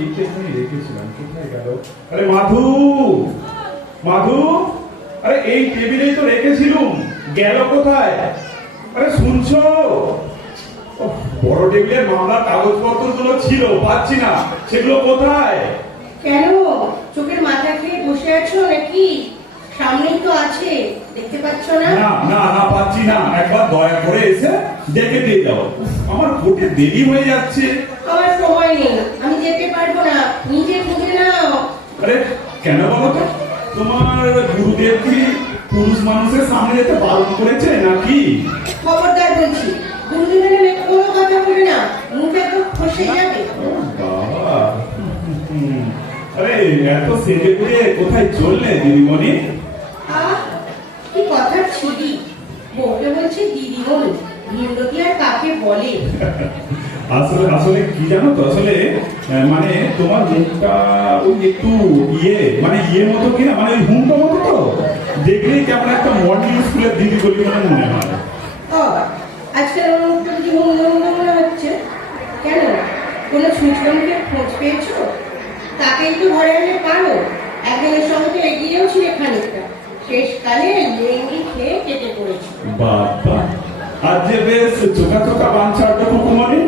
এইটা এখানে রেখেছিলাম, কোথায় গেল? আরে মাধু, মাধু, আরে এই টেবিলেই তো রেখেছিলুম, গেল কোথায়? আরে শুনছো? বড় টেবিলের মামলার কাগজপত্র গুলো ছিল, পাচ্ছি না, সেগুলো কোথায়? কেন চোখের মাথা খেয়ে বসে আছো নাকি? সামনেই তো আছে, দেখতে পাচ্ছ না? না না না, পাচ্ছি না, একবার দয়া করে এসে দেখে দিয়ে দাও, আমার কোর্টে দেরি হয়ে যাচ্ছে। আমার সময় নেই, আমি যেতে পারবো না, নিজে বুঝে নাও। আরে কেন বলো তো, তোমার গুরুদেব কি পুরুষ মানুষের সামনে যেতে বারণ করেছে নাকি? খবরদার বলছি, গুরুদেবের নামে কোনো কথা বলবে না, মুখে তো ফসে যাবে। বাবা, আরে এত সেজে গুড়ে কোথায় চললে দিদিমণি? আহ, কি কথা ছিলি, বউকে বলছি দিদিমণি, ভিন্ডতি আর কাকে বলে? আসলে আসলে কি জানো তো, আসলে মানে তোমার মুখটা ওই একটু মানে মতো কিনা, মানে ওই হুমটো মতো, তো দেখলেই কেমন একটা মডেল স্কুলের দিদি বলি মনে হয়। ও, আজকাল আমার মুখটা কি মনে হচ্ছে? কেন, কোনো ছুঁচড়ামকে খোঁজ পেয়েছো? তাকেই তো ঘরে আনলে পারো, একজনের সঙ্গে তো এগিয়েও ছিলে খানিকটা, শেষকালে লেঙ্গি খেয়ে কেটে পড়েছো। বাবা, আজ যে বেশ চোখা চোখা বাঞ্ছাটা কুকুমনি,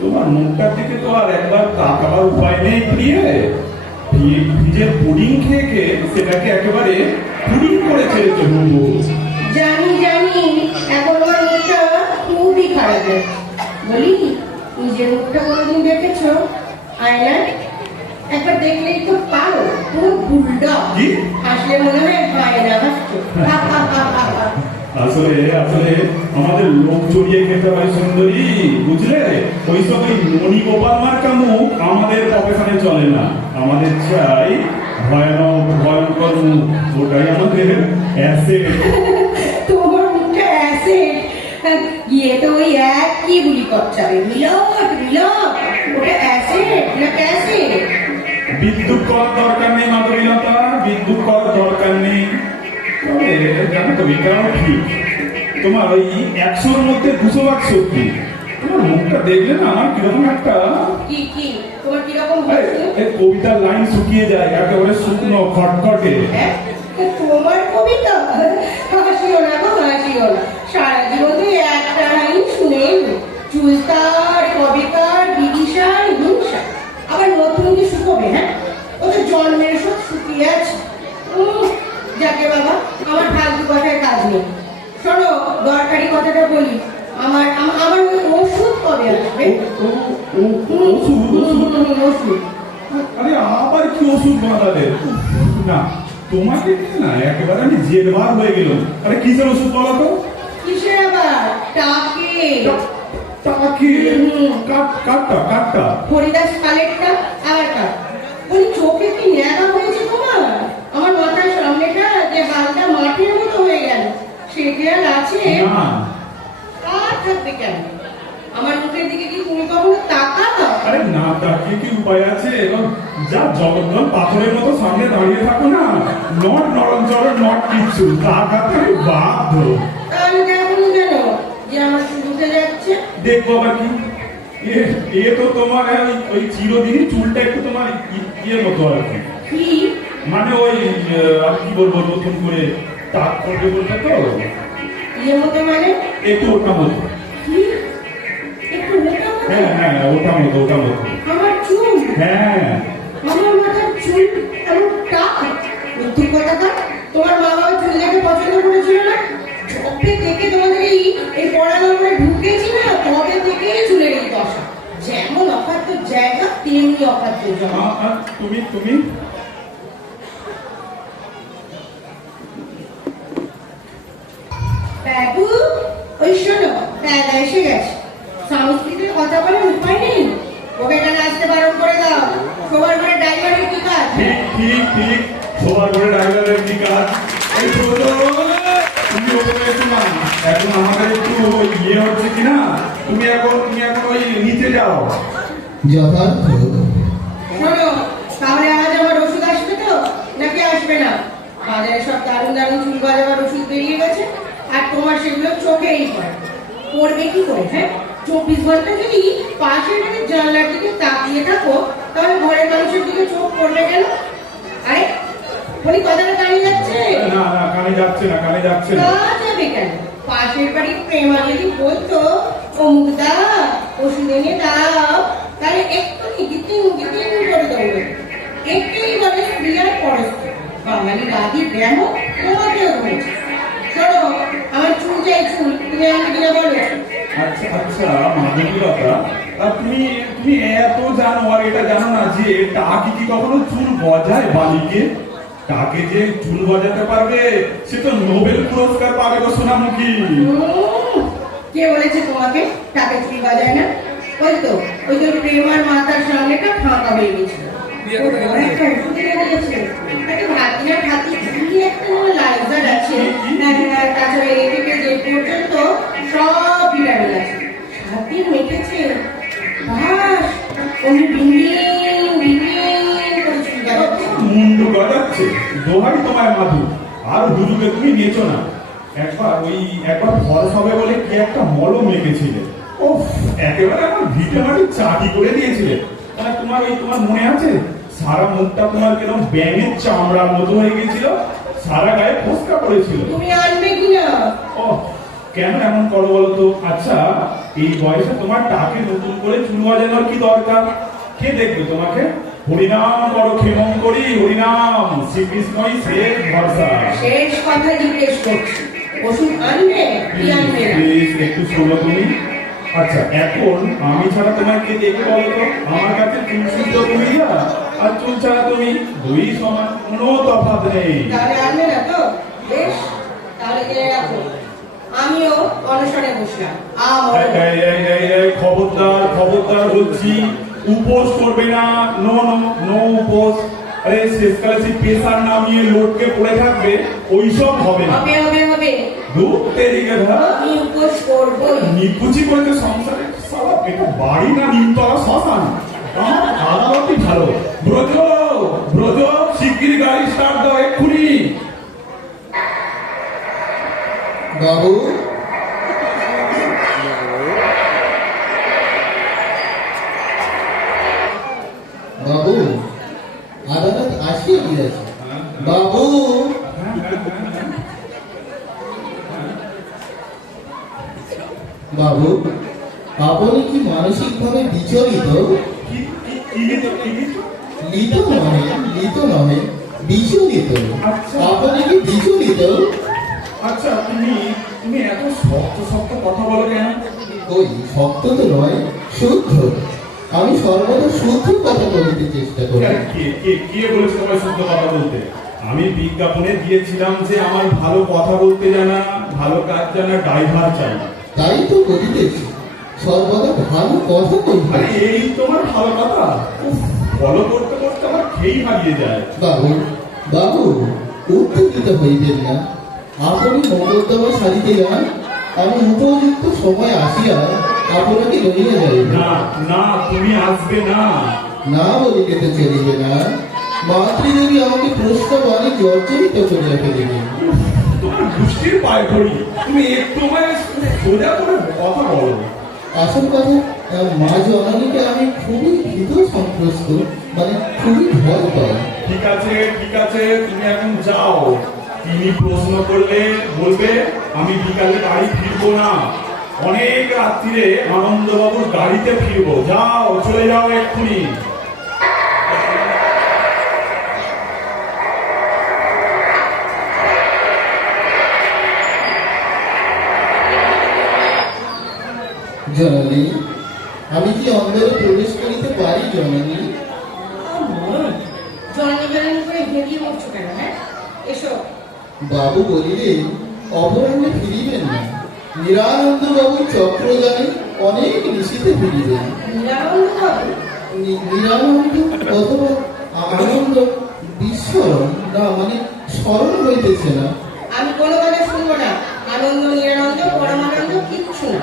তোমার মুখটার দিকে তো আর একবার তাকাবার উপায় নেই। প্রিয়ে ভিজে পুডিং খেয়ে খেয়ে সেটাকে একেবারে পুডিং করে ছেড়েছে হুবু। জানি জানি, এখন আমার মুখটা খুবই খারাপ লাগছে। বলি, নিজের মুখটা কোনোদিন দেখেছো আয়নায়? একবার দেখলেই তো পারো, পুরো বুলডগ, হাসলে মনে হয় আয়না হাসছো। আসলে আসলে আমাদের লোক চড়িয়ে খেতে হয় সুন্দরী, বুঝলে? ওইসব ওই মণি গোপাল মার্কা মুখ আমাদের প্রফেশনে চলে না, আমাদের চাই ভয়ানক ভয়ঙ্কর মুখ, ওটাই আমাদের অ্যাসেট। তোমার মুখটা অ্যাসিড, গিয়ে তো ওই এক কি গুলি করছাবে, মিলট মিলট, ওটা অ্যাসিড না ক্যাসিড? বিদ্যুৎ করার দরকার নেই মাধবীলতা, বিদ্যুৎ করার দরকার নেই। তবে জানো তো, এটাও ঠিক, তোমার ওই 100-র মধ্যে 200 ভাগ সত্যি। তোমার মুখটা দেখলে না আমার কিরকম একটা কি কি তোমার কিরকম হচ্ছে? কবিতার লাইন শুকিয়ে যায়, একেবারে শুকনো খটখটে। হ্যাঁ, তোমার কবিতা? হাসিও না তো, হাসিও না, সারা জীবন তো একটা লাইন শুনে এলো, চুলতার কবিতার বিদিশার হিংসা, আবার নতুন কি শুকোবে? হ্যাঁ, ও তো জন্মের সব শুকিয়ে আছে। যাকে বাবা, আমার ফালতু কথায় কাজ নেই। শোনো, দরকারি কথাটা বলি, আমার আমার ওই ওষুধ কবে আসবে? ওষুধ? আরে আবার কি ওষুধ বানালে? না, তোমাকে না একেবারে আমি জেলবার হয়ে গেলাম। আরে কিসের ওষুধ বলো তো? কিসের আবার? টাকে। টাকে? কাটটা হরিদাস কালেরটা আবার কাট। ওই চোখে কি ন্যাকা হয়েছে তোমার? আমার মাথার সামনেটা যে বালটা মাটির মতো হয়ে গেল, সে কি আর আছে? না। আর থাকবে কেন? আমার মুখের দিকে কি তুমি কখনো তাকাও? আরে না, তাকিয়ে কি উপায় আছে? এবং যা জগদ্দল পাথরের মতো সামনে দাঁড়িয়ে থাকো না, নট নরম চরম নট কিচ্ছু, তাকাতে আমি বাধ্য। তাহলে কেমন যেন যে আমার শুরুতে যাচ্ছে? দেখবো আবার কি, এ তো তোমার ওই চিরদিনই চুলটা একটু তোমার ইয়ের মতো আর কি, কি মানে ওই আর কি বলবো, নতুন করে তাক করবে বলতে তো, ইয়ে মতো মানে? একটু ওটা মতো। কি একটু মোটা মতো? হ্যাঁ হ্যাঁ, ওটা মতো। আমার চুল? হ্যাঁ। আমার মাথার চুল এমন টাক? মিথ্যে কথা। তোমার মা বাবা চুল দেখে পছন্দ করেছিল না? যবে থেকে তোমাদের এই পড়াশোনায় ঢুকেছি না, তবে থেকেই চুলের এই দশা। যেমন অখাদ্য জায়গা তেমনি অখাদ্য জমা। তুমি বাবু, ওই শোনো, দাদা এসে গেছে। স্বামী স্ত্রীতে কথা বলার উপায় নেই, ওকে এখানে আসতে বারণ করে দাও। সবার ঘরে ড্রাইভারের কি কাজ? ঠিক, সবার ঘরে ড্রাইভারের কি কাজ? এই তো তুমি ওপরে এসো না, এখন আমাদের একটু ইয়ে হচ্ছে কিনা, তুমি এখন ওই নিচে যাও। যথার্থ। শোনো, তাহলে আজ আমার ওষুধ আসবে তো নাকি আসবে না? বাজারে সব দারুণ দারুণ চুল গজাবার ওষুধ বেরিয়ে গেছে, আর তোমার সেগুলো চোখেই পড়ে। পড়বে কি করে? হ্যাঁ, 24 ঘন্টা যদি পাশের বাড়ির জানলার দিকে তাকিয়ে থাকো, তাহলে ঘরের মানুষের দিকে চোখ পড়বে কেন? আরে উনি কথাটা কানে যাচ্ছে? না না, কানে যাচ্ছে না, কানে যাচ্ছে না। তা যাবে কেন? পাশের বাড়ির প্রেমা যদি বলতো অমুকদা ওষুধ এনে দাও, তাহলে এক্ষুনি গিতিং গিতিং করে দৌড়বে। একটুই বলে স্ত্রী আর পরস্ত, বাঙালি রাগি ব্যামো তোমাকেও ধরেছে। শোনো, আমার চুল চাই, চুল তুমি আমাকে দিলে বলো। আচ্ছা আচ্ছা মাধবীলতা, তুমি তুমি এত জানো আর এটা জানো না যে টাকি কি কখনো চুল গজায় বালিকে? তাকে যে চুল গজাতে পারবে সে তো নোবেল পুরস্কার পাবে গো সোনামুখী। কে বলেছে তোমাকে তাকে চুল বাজায় না? ওই তো প্রেমার মাথার সামনেটা ফাঁকা হয়ে গেছিল। একটা ওষুধ এনে দিয়েছে, একটা ভাতিনার হাতি কি একটা লাইজার আছে, তাছাড়া এ থেকে যে পর্যন্ত সব ভিটামিন আছে। হাতি মেটেছে, বাস উনি বিঙ্গিং বিঙ্গিং করে চুল বাজাচ্ছে। মুন্ডু গজাচ্ছে, দোহাই তোমায় মাধু, আর হুজুকে তুমি নেচো না। একবার ফলস হবে বলে কি একটা মলম মেখেছিলে, ও একেবারে আমার ভিটে মাটি চাটি করে দিয়েছিলে। তোমার মনে আছে সারা মুখটা তোমার কিরকম ব্যাঙের চামড়ার মতো হয়ে গেছিল, সারা গায়ে ফোসকা পড়েছিল। তুমি আনবে কিনা? ও কেন এমন করো বলো তো? আচ্ছা এই বয়সে তোমার টাকে নতুন করে চুল বাজানোর কি দরকার? কে দেখবে তোমাকে? হরিনাম বড় ক্ষেমং করি, হরিনাম শ্রীকৃষ্ণই শেষ ভরসা। শেষ কথা জিজ্ঞেস করছি, ওষুধ আনবে কি আনবে না? প্লিজ একটু শোনো তুমি। আচ্ছা এখন আমি ছাড়া তোমার কে দেখে বলো তো? আমার কাছে চুল শুদ্ধ তুমি যা, আর চুল ছাড়া তুমি, দুই সমান, কোনো তফাৎ নেই। তাহলে আনবে না তো? বেশ, তাহলে জেনে রাখো আমিও অনশনে বসলাম। খবরদার খবরদার বলছি, উপোস করবে না। নো নো নো উপোস। আরে শেষকালে সেই পেশার নামিয়ে লোটকে পড়ে থাকবে, ওইসব হবে না। হবে হবে হবে, দূর তেরিকে ধর। আমি উপোস করবো। নিকুচি করেছে সংসারে, সারা এটা বাড়ি না নিমতলা শ্মশান। আমার আদালতই ভালো। ব্রজ ব্রজ শিগগির গাড়ি স্টার্ট দাও এক্ষুনি। বাবু, বাবু, আদালত আসিয়ে দিয়েছে। বাবু, বাবু, আপনি কি মানসিকভাবে বিচলিত? লিত নহে বিচলিত। আপনি কি বিচলিত? আচ্ছা তুমি এত শক্ত শক্ত কথা বলো কেন? ওই শক্ত তো নয়, শুদ্ধ। আমি সর্বদা শুদ্ধ কথা বলতে চেষ্টা করি। কে বলেছে তোমায় শুদ্ধ কথা বলতে? আমি বিজ্ঞাপনে দিয়েছিলাম যে আমার ভালো কথা বলতে জানা, ভালো কাজ জানা ড্রাইভার চাই। তাই তো বলিতেছি, সর্বদা ভালো কথা বলতে। আরে এই তোমার ভালো কথা, ফলো করতে করতে আমার খেই হারিয়ে যায়। বাবু, বাবু, উত্তেজিত হইবেন না। আপনি মঙ্গলদমা সারিতে যান, আমি উপযুক্ত সময় আসিয়া আপনাকে লইয়া যাইব। না না, তুমি আসবে না। না বলিলে তো চলিবে না। মাতৃদেবী আমাকে প্রশ্ন বাণী জর্জরিত করিয়া ফেলিবেন। তোমার দৃষ্টির পায়ে পড়ি, তুমি একটু আমায় সোজা করে কথা বলো। আসল কথা, মা জননীকে আমি খুবই ভীত সন্ত্রস্ত, মানে খুবই ভয় পাই। ঠিক আছে ঠিক আছে, তুমি এখন যাও। তিনি প্রশ্ন করলে বলবে আমি বিকালে বাড়ি ফিরবো না, অনেক রাত্রিরে আনন্দবাবুর গাড়িতে ফিরবো। যাও, চলে যাও এক্ষুনি। জননী, আমি কি অন্দরে প্রবেশ করিতে পারি জননী? জননী করে ঘেরিয়ে মরছো কেন? হ্যাঁ, এসো। বাবু বলিলেন অপরাহ্নে ফিরিবেন না। নিরানন্দ বাবু চক্রযানে অনেক নিশীতে ফিরিবেন। নিরানন্দ বাবু? নিরানন্দ অথবা আনন্দ বিস্মরণ, না মানে স্মরণ হইতেছে না। আমি কোনো কথা শুনবো না। আনন্দ নিরানন্দ পরমানন্দ কিচ্ছু না।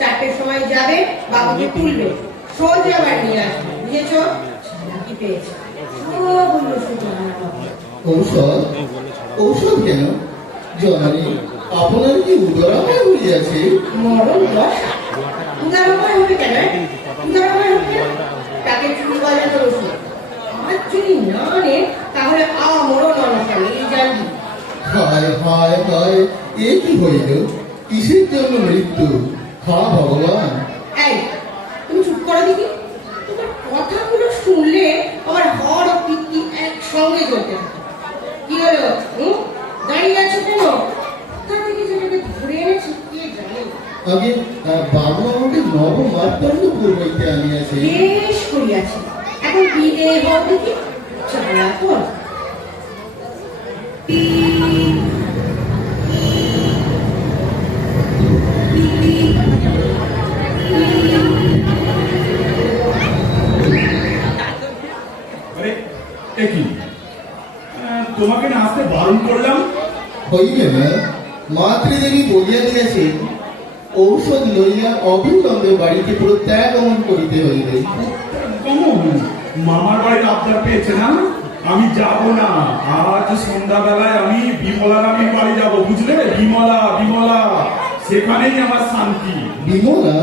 4টের সময় যাবে, বাবুকে তুলবে, সোজা বাড়ি নিয়ে আসবে, বুঝেছো? কি পেয়েছে সবগুলো শুধু ঔষধ? ঔষধ কেন জননী? আপনার কি উদরাময় হইয়াছে? মরণ দশা। উদারময় হবে কেন? উদারময় হবে কেন? তাকে চুল বাজানোর ওষুধ। আর যদি না নে তাহলে আমরও ননখানে জানবি। হায় হায় হায়, এ কি হইল? কিসের জন্য মৃত্যু? হা ভগবান! এই তুমি চুপ করো দেখি, তোমার কথাগুলো শুনলে আমার হর ও পিত্তি একসঙ্গে চলতে থাকে। কি হলো? দাঁড়িয়ে আছো কেন? কোথা থেকে যেটাকে ধরে এনেছি কে জানে। আগে বাবু আমাকে নবমার্তাণ্ডপুর হইতে আনিয়াছে। বেশ করিয়াছি, এখন বিদেয় হও দেখি। চালা কর। আরে এ কি, তোমাকে না আসতে বারণ করলাম। হইবে না, মাতৃদেবী বলিয়া দিয়াছেন ঔষধ লইয়া অবিলম্বে বাড়িতে প্রত্যাগমন করিতে হইবে। কমন মামার বাড়ির আবদার পেয়েছে না, আমি যাব না। আজ সন্ধ্যাবেলায় আমি বিমলা রানীর বাড়ি যাব, বুঝলে? বিমলা, বিমলা, সেখানেই আমার শান্তি। বিমলা?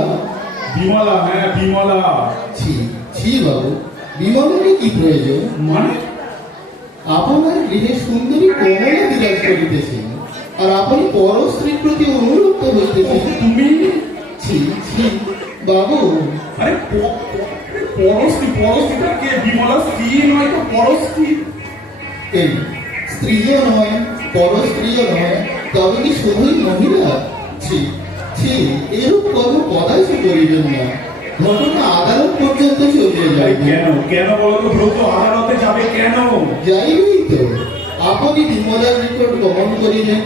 বিমলা, হ্যাঁ বিমলা। ছি ছি বাবু, বিমলাকে কি প্রয়োজন? মানে আপনার গৃহে সুন্দরী কমলা বিরাজ করিতেছেন, আর আপনি পর স্ত্রীর প্রতি অনুরক্ত হইতেছেন। তুমি? ছি ছি বাবু, আরে পরস্ত্রী, পরস্ত্রীটা কে? বিমলা স্ত্রী নয় তো পরস্ত্রী। এই স্ত্রীও নয়, পর স্ত্রীও নয়, তবে কি শুধুই মহিলা? ছি ছি, এরূপ কোনো কদাচি করিবেন না, ঘটনা আদালত পর্যন্ত চলিয়ে আরে যাবে। কেন কেন বলো তো ব্রত? আদালতে যাবে কেন? যাইবেই তো। আপনি বিমলার নিকট গমন করিবেন,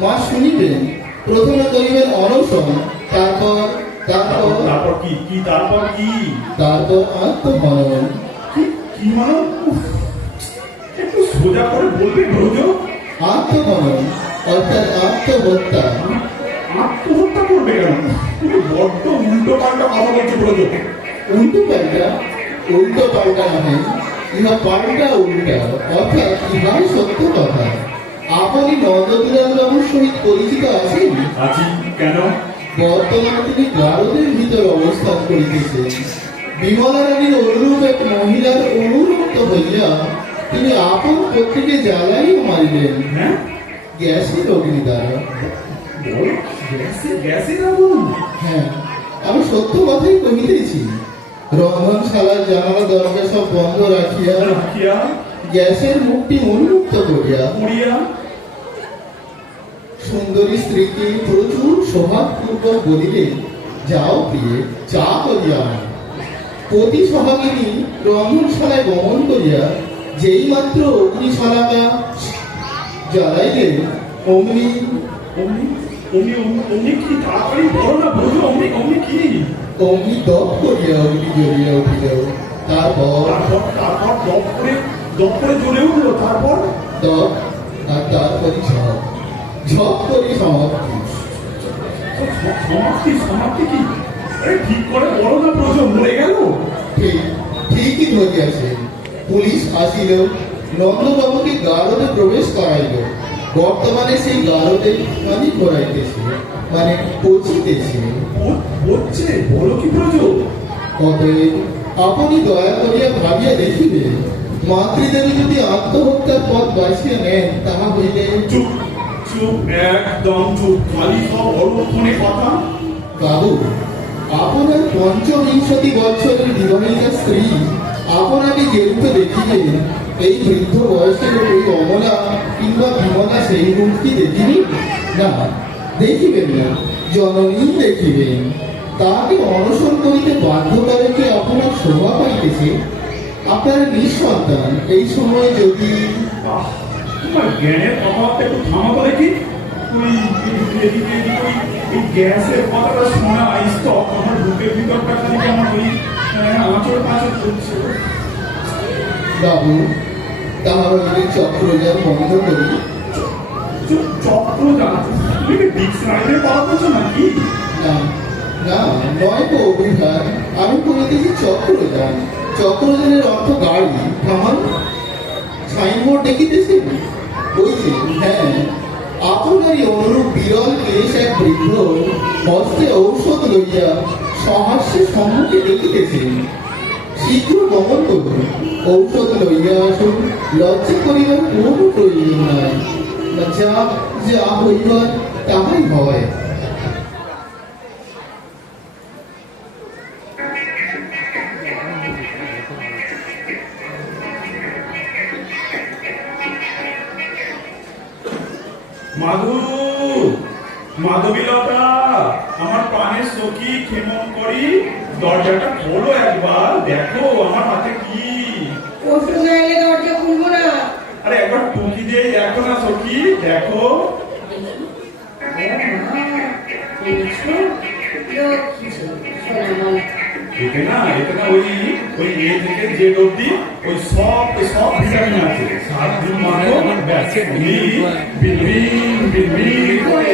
মা শুনিবেন, প্রথমে করিবেন অনশন, তারপর তারপর তারপর কি? কি তারপর কি? তারপর আত্মহনন। কি মানে? উফ, একটু সোজা করে বলবে ব্রজ। আত্মহনন অর্থাৎ আত্মহত্যা। আত্মহত্যা করবে কেন? তুমি বড্ড উল্টো পাল্টা কথা বলছো ব্রজ। উল্টো পাল্টা? উল্টো পাল্টা নয়, ইহা পাল্টা উল্টা, অর্থাৎ ইহাই সত্য কথা। আপনি নন্দদুলাল বাবুর সহিত পরিচিত আছেন? আছি। কেন? বর্তমানে তিনি গারদের ভিতর অবস্থান করিতেছেন। বিমলা রানীর অনুরূপ এক মহিলার অনুরক্ত হইয়া তিনি আপন পত্নীকে জ্বালাইও মারিলেন হ্যাঁ? গ্যাসের অগ্নি দ্বারা। বল, গ্যাসের আগুন? হ্যাঁ, আমি সত্য কথাই কহিতেছি। রন্ধনশালার জানালা দরজা সব বন্ধ রাখিয়া রাখিয়া গ্যাসের মুখটি উন্মুক্ত করিয়া পুড়িয়া সুন্দরী স্ত্রীকে প্রচুর সৌভাগ্যপূর্বক বলিলেন, যাও প্রিয়ে, চা করিয়া আনো। প্রতি সোহাগিনী রন্ধনশালায় গমন করিয়া যেই মাত্র অগ্নিশালাটা জ্বালাইলেন, অমনি অমনি অমনি অমনি কি? তাড়াতাড়ি বলো না ব্রজ, অমনি অমনি কি? অমনি দপ করিয়া অগ্নি জ্বলিয়া উঠিল। তারপর তারপর তারপর দপ করে জ্বলে উঠলো। তারপর দপ, আর তারপরই ঝপ, ঝপ করে সমাপ্তি। সমাপ্তি? সমাপ্তি কি? আরে ঠিক করে বলো না ব্রজ, মরে গেল? ঠিক ঠিকই ধরিয়াছে। পুলিশ আসিল, নন্দবাবুকে গারদে প্রবেশ করাইল। বর্তমানে সেই গারদে পানি করাইতেছে, মানে পচিতেছে। হচ্ছে বলো কি ব্রজ? অতএব আপনি দয়া করিয়া ভাবিয়া দেখিবে, মাতৃদেবী যদি আত্মহত্যার পথ বাছিয়া নেন, তাহা হইলে চুপ চুপ, একদম চুপ। খালি সব অলক্ষণে কথা। বাবু, আপনার পঞ্চবিংশতি বছরের বিবাহিতা স্ত্রী আপনাকে যেহেতু দেখিবে, এই বৃদ্ধ বয়সের ওই অমলা কিংবা বিমলা সেই মূর্তি দেখিবেন না, দেখিবেন না, জননী দেখিবেন। তাহাকে অনশন করিতে বাধ্য করে কি আপনার শোভা পাইতেছে? আপনার নিঃসন্তান এই সময় যদি আহ, তোমার জ্ঞানের অভাবটা একটু থামাবো দেখি। ওই এদিকে এদিকে এই গ্যাসের কথাটা শোনা স্তক আমার বুকের ভিতরটা খালি আমার ওই আঁচড় পাঁচড় করছে। বাবু, তাহলে চক্রযান বন্ধ করি। চক্র জানা তুমি কি ডিকশনারিতে কথা বলছো নাকি? না না, নয় গো অভিধান, আমি করিতেছি চক্রযান। চক্রযানের অর্থ গাড়ি। থামান, সাইনবোর্ড দেখিতেছেন? ওই যে, হ্যাঁ, আপনারই অনুরূপ বিরল কেশ এক বৃদ্ধ হস্তে ঔষধ লইয়া সহাস্যে সম্মুখে দেখিতেছেন। শীঘ্র গমন করুন, ঔষধ লইয়া আসুন, লজ্জা করিবার কোনো প্রয়োজন নাই। যা যা হইবার তাহাই হয়। মাধু, মাধবীলতা, আমার প্রাণের সখী ক্ষেমঙ্করী, দরজাটা খোলো একবার, দেখো আমার হাতে কি। ওষুধ না এলে দরজা খুলবো না। আরে একবার টুকি দিয়ে দেখো না সখী, দেখো। এতে না ওই এ থেকে যে অবধি ওই সব ভিটামিন আছে। 7 দিন মাত্র ব্যাস বিলবিল করে।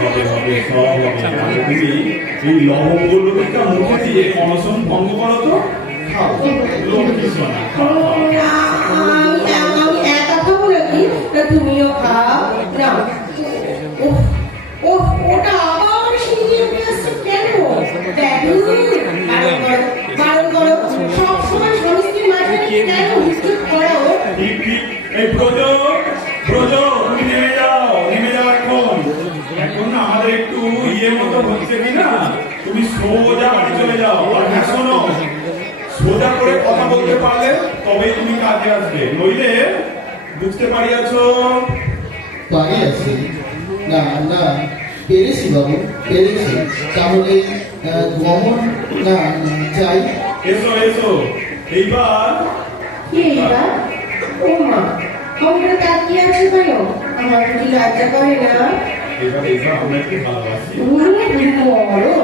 হবে সব হবে। তুমি এই লবঙ্গগুলো থেকে মুখে দিয়ে অনশন ভঙ্গ করো তো, খাও লক্ষ্মী সোনা, খাও। আমি একা খাবো নাকি? তুমিও খাও না। ওটা আবার সিঁড়ি উঠে আসছে কেন? বারণ করো, সবসময় স্বামী স্ত্রীর মাঝে কেন হুটহাট করো? ঠিক এই ব্রজ তুমি নেমে যাও এখন না আমাদের একটু মতো হচ্ছে কি না, তুমি সোজা বাড়ি চলে যাও। আর হ্যাঁ শোনো, সোজা করে কথা বলতে পারলে তবেই তুমি কাজে আসবে, নইলে বুঝতে পারিয়াছো? পারিয়াছি না না, পেরেছি বাবু, পেরেছি। তাহলে গমন না যাই। এসো এইবার। কি এইবার? ও মা, আমরা তাকিয়ে আছি কেন? আমার কি লজ্জা করে না? এবার আমরা একটু ভালোবাসি। বড়